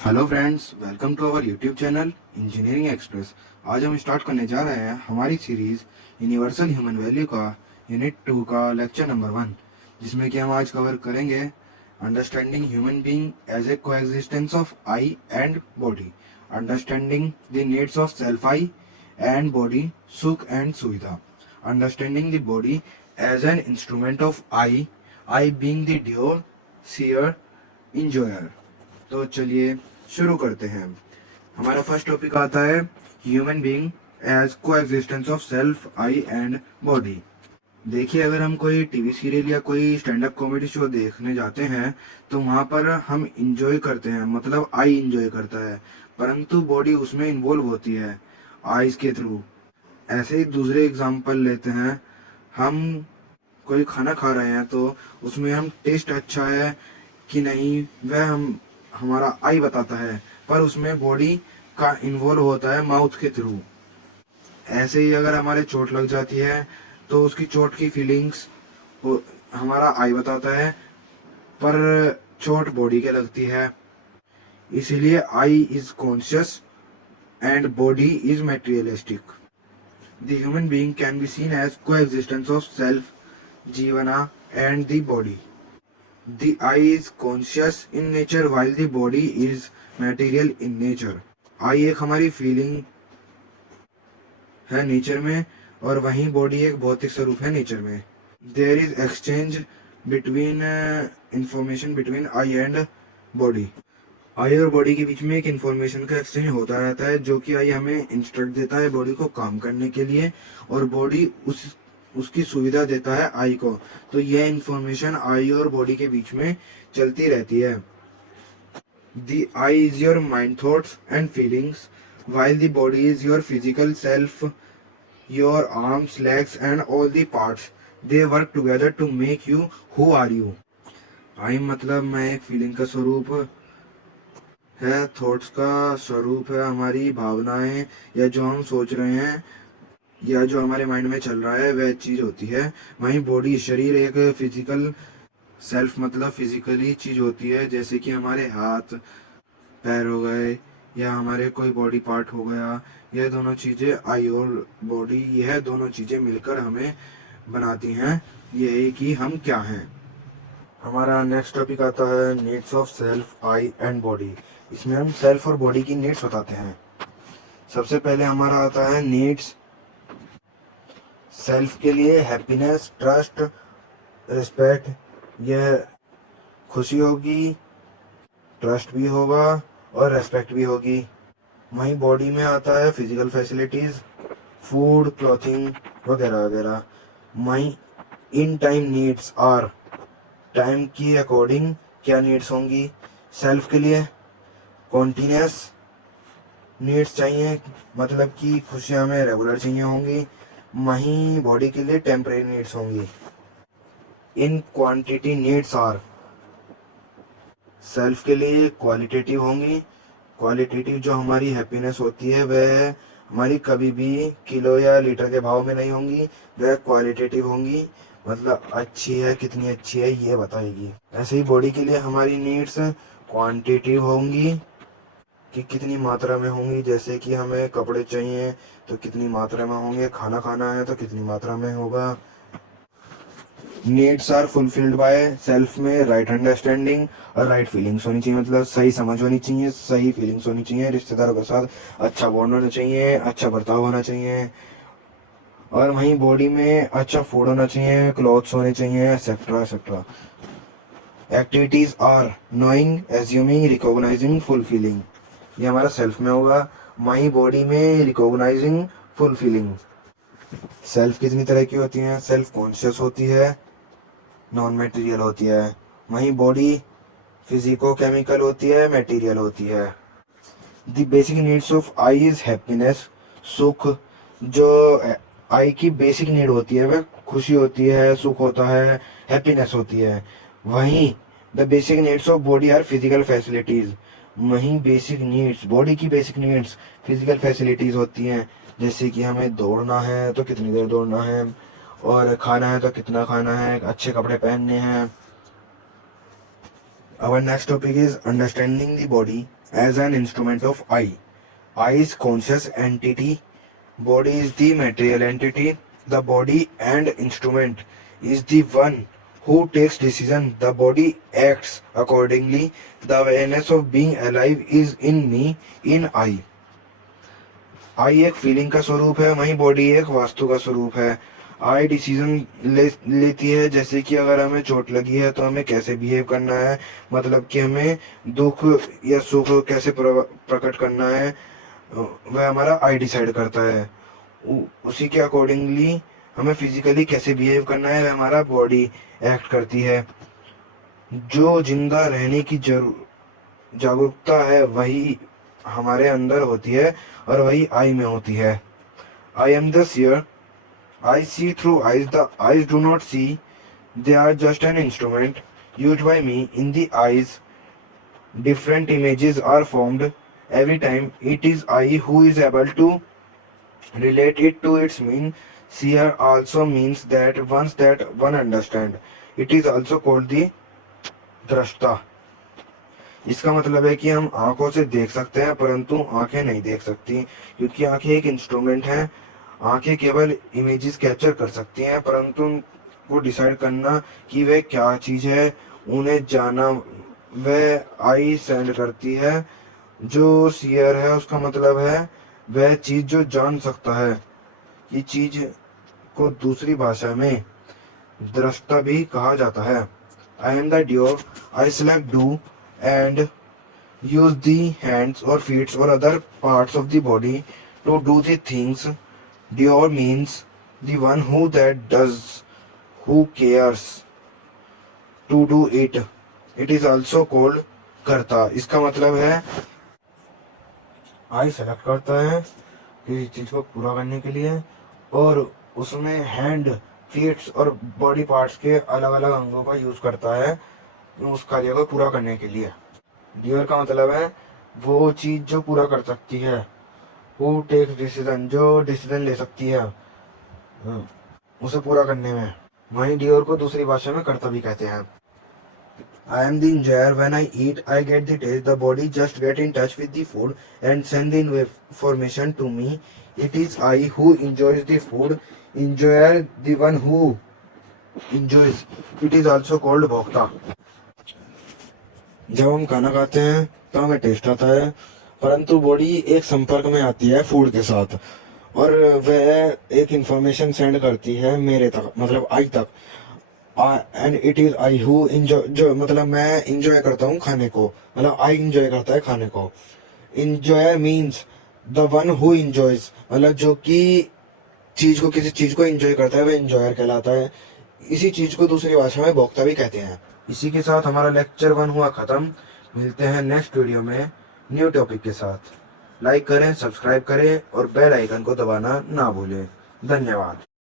Hello friends, welcome to our YouTube channel engineering express. आज हम start करने जा रहे हैं हमारी सीरीज यूनिवर्सल ह्यूमन वैल्यू का यूनिट 2 का लेक्चर नंबर 1, जिसमें कि हम आज कवर करेंगे understanding human being as a coexistence of I and body, understanding the needs of self I and body, sukh and suvidha, understanding the body as an instrument of I being the doer seer enjoyer. तो चलिए शुरू करते हैं। हमारा first topic आता है human being as को existence of self I and body. देखिए, अगर हम कोई टीवी सीरियल या कोई स्टैंड अप कॉमेडी शो देखने जाते हैं तो वहां पर हम इंजॉय करते हैं, मतलब आई इंजॉय करता है, परंतु बॉडी उसमें इन्वॉल्व होती है आईज के थ्रू। ऐसे ही दूसरे एग्जाम्पल लेते हैं, हम कोई खाना खा रहे हैं तो उसमें हम टेस्ट अच्छा है कि नहीं वह हमारा आई बताता है, पर उसमें बॉडी का इन्वॉल्व होता है माउथ के थ्रू। ऐसे ही अगर हमारे चोट लग जाती है तो उसकी चोट की फीलिंग्स हमारा आई बताता है, पर चोट बॉडी के लगती है। इसीलिए I is conscious and body is materialistic. The human being can be seen as coexistence of self, jivana and the body. The eye is conscious in nature while the body is material in nature. आई एक हमारी feeling है nature में, और वहीं body एक भौतिक स्वरूप है नेचर में। There is exchange between information between I and body. I और बॉडी के बीच में एक इंफॉर्मेशन का एक्सचेंज होता रहता है, जो कि आई हमें इंस्ट्रक्ट देता है बॉडी को काम करने के लिए, और बॉडी उसकी सुविधा देता है आई को। तो यह इंफॉर्मेशन आई और बॉडी के बीच में चलती रहती है। The I is your mind, thoughts and feelings, while the body is your physical self, your arms, legs and all the parts. They work together to make you who are you. आई मतलब मैं एक feeling का स्वरूप है, thoughts का स्वरूप है, हमारी भावनाएं या जो हम सोच रहे हैं या जो हमारे माइंड में चल रहा है वह चीज होती है। वहीं बॉडी, शरीर, एक फिजिकल सेल्फ मतलब फिजिकली चीज होती है, जैसे कि हमारे हाथ पैर हो गए या हमारे कोई बॉडी पार्ट हो गया। यह दोनों चीजें, आई और बॉडी, यह दोनों चीजें मिलकर हमें बनाती हैं यही कि हम क्या हैं। हमारा नेक्स्ट टॉपिक आता है needs of self, I and body. इसमें हम सेल्फ और बॉडी की नीड्स बताते हैं। सबसे पहले हमारा आता है नीड्स। सेल्फ के लिए हैप्पीनेस, ट्रस्ट, रिस्पेक्ट, यह खुशी होगी, ट्रस्ट भी होगा और रेस्पेक्ट भी होगी। वहीं बॉडी में आता है फिजिकल फैसिलिटीज, फूड, क्लॉथिंग वगैरह वगैरह। वहीं in time needs are, time की अकॉर्डिंग क्या नीड्स होंगी। सेल्फ के लिए कॉन्टिन्यूस नीड्स चाहिए, मतलब कि खुशियां हमें रेगुलर चाहिए होंगी। वहीं बॉडी के लिए टेम्परेरी नीड्स होंगी। In quantity needs are, self के लिए क्वालिटेटिव होंगी। क्वालिटेटिव जो हमारी हैप्पीनेस होती है वह हमारी कभी भी किलो या लीटर के भाव में नहीं होंगी, वह क्वालिटेटिव होंगी, मतलब अच्छी है, कितनी अच्छी है ये बताएगी। ऐसे ही बॉडी के लिए हमारी नीड्स क्वांटिटिव होंगी कि कितनी मात्रा में होंगी, जैसे कि हमें कपड़े चाहिए तो कितनी मात्रा में होंगे, खाना खाना है तो कितनी मात्रा में होगा। Needs are fulfilled by self में राइट अंडरस्टैंडिंग और राइट फीलिंग्स होनी चाहिए, मतलब सही समझ होनी चाहिए, सही फीलिंग्स होनी चाहिए, रिश्तेदारों के साथ अच्छा बॉन्ड होना चाहिए, अच्छा बर्ताव होना चाहिए। और वहीं बॉडी में अच्छा फूड होना चाहिए, क्लॉथ्स होने चाहिए, etcetera etcetera. Activities are knowing, assuming, recognising, fulfilling, ये हमारा सेल्फ में होगा। वहीं बॉडी में रिकॉग्नाइजिंग, फुलफिलिंग। सेल्फ कितनी तरह की होती है, सेल्फ कॉन्शियस होती है, नॉन मटेरियल होती है। वहीं बॉडी फिजिको केमिकल होती है, मटेरियल होती है। The basic needs of I is happiness, सुख। जो आई की बेसिक नीड होती है वह खुशी होती है, सुख होता है, हैप्पीनेस होती है। वहीं the basic needs of body are physical facilities. वहीं बेसिक नीड्स, बॉडी की बेसिक नीड्स फिजिकल फैसिलिटीज होती हैं, जैसे कि हमें दौड़ना है तो कितनी देर दौड़ना है, और खाना है तो कितना खाना है, अच्छे कपड़े पहनने हैं। Our next topic is understanding the body as an instrument of I. I is conscious entity, body is the material entity, the body and instrument is the one who takes decision, the body acts accordingly, the awareness of being alive is in me, in I. आई एक feeling का स्वरूप है, वहीं body एक वास्तु का स्वरूप है। आई decision लेती है, जैसे कि अगर हमें चोट लगी है तो हमें कैसे बिहेव करना है, मतलब कि हमें दुख या सुख कैसे प्रकट करना है, वह हमारा आई डिसाइड करता है। उसी के अकॉर्डिंगली हमें फिजिकली कैसे बिहेव करना है, वह हमारा बॉडी एक्ट करती है। जो जिंदा रहने की जागरूकता है वही हमारे अंदर होती है और वही आई में होती है। I am the seer, I see through eyes, the eyes do not see, they are just an instrument used by me in the eyes. Different images are formed every time. It is I who is able to relate it to its mean. Seer also means that once that one understand. It is also called the दृष्टा। इसका मतलब है कि हम आंखों से देख सकते हैं परंतु आंखें नहीं देख सकती, क्योंकि आंखें एक इंस्ट्रूमेंट हैं। आंखें केवल इमेजेस कैप्चर कर सकती हैं परंतु उनको डिसाइड करना कि वह क्या चीज है, उन्हें जाना वह आई सेंड करती है। जो सीयर है उसका मतलब है वह चीज जो जान सकता है। ये चीज को दूसरी भाषा में दृष्टा भी कहा जाता है। I am the doer, I select do and use the hands और फीट्स और other parts of the body to do the things. Doer means the one who that does, who cares to do it. It is also called करता। इसका मतलब है I select करता है किसी चीज को पूरा करने के लिए और उसमें हैंड, फीट्स और बॉडी पार्ट्स के अलग अलग अंगों का यूज करता है उस कार्य को पूरा करने के लिए। डियर का मतलब है वो चीज जो पूरा कर सकती है, हु टेक्स डिसीजन, जो डिसीजन ले सकती है उसे पूरा करने में। वहीं डियर को दूसरी भाषा में कर्ता भी कहते हैं। I am the enjoyer. When I eat, I get the taste. The body just get in touch with the food and send the information to me. It is I who enjoys the food. Enjoyer, the one who enjoys. It is also called भोक्ता। जब हम खाना खाते हैं तो हमें test आता है परंतु बॉडी एक संपर्क में आती है फूड के साथ और वह एक इंफॉर्मेशन सेंड करती है मेरे तक, मतलब आई तक। And it is I who enjoy, जो मतलब मैं इंजॉय करता हूँ खाने को, मतलब आई इंजॉय करता है खाने को। Enjoyer means the one who enjoys, मतलब जो कि चीज को, किसी चीज को इंजॉय करता है वह इंजॉयर कहलाता है। इसी चीज को दूसरी भाषा में भोक्ता भी कहते हैं। इसी के साथ हमारा लेक्चर 1 हुआ खत्म। मिलते हैं नेक्स्ट वीडियो में न्यू टॉपिक के साथ। लाइक करें, सब्सक्राइब करें और बेल आइकन को दबाना ना भूलें। धन्यवाद।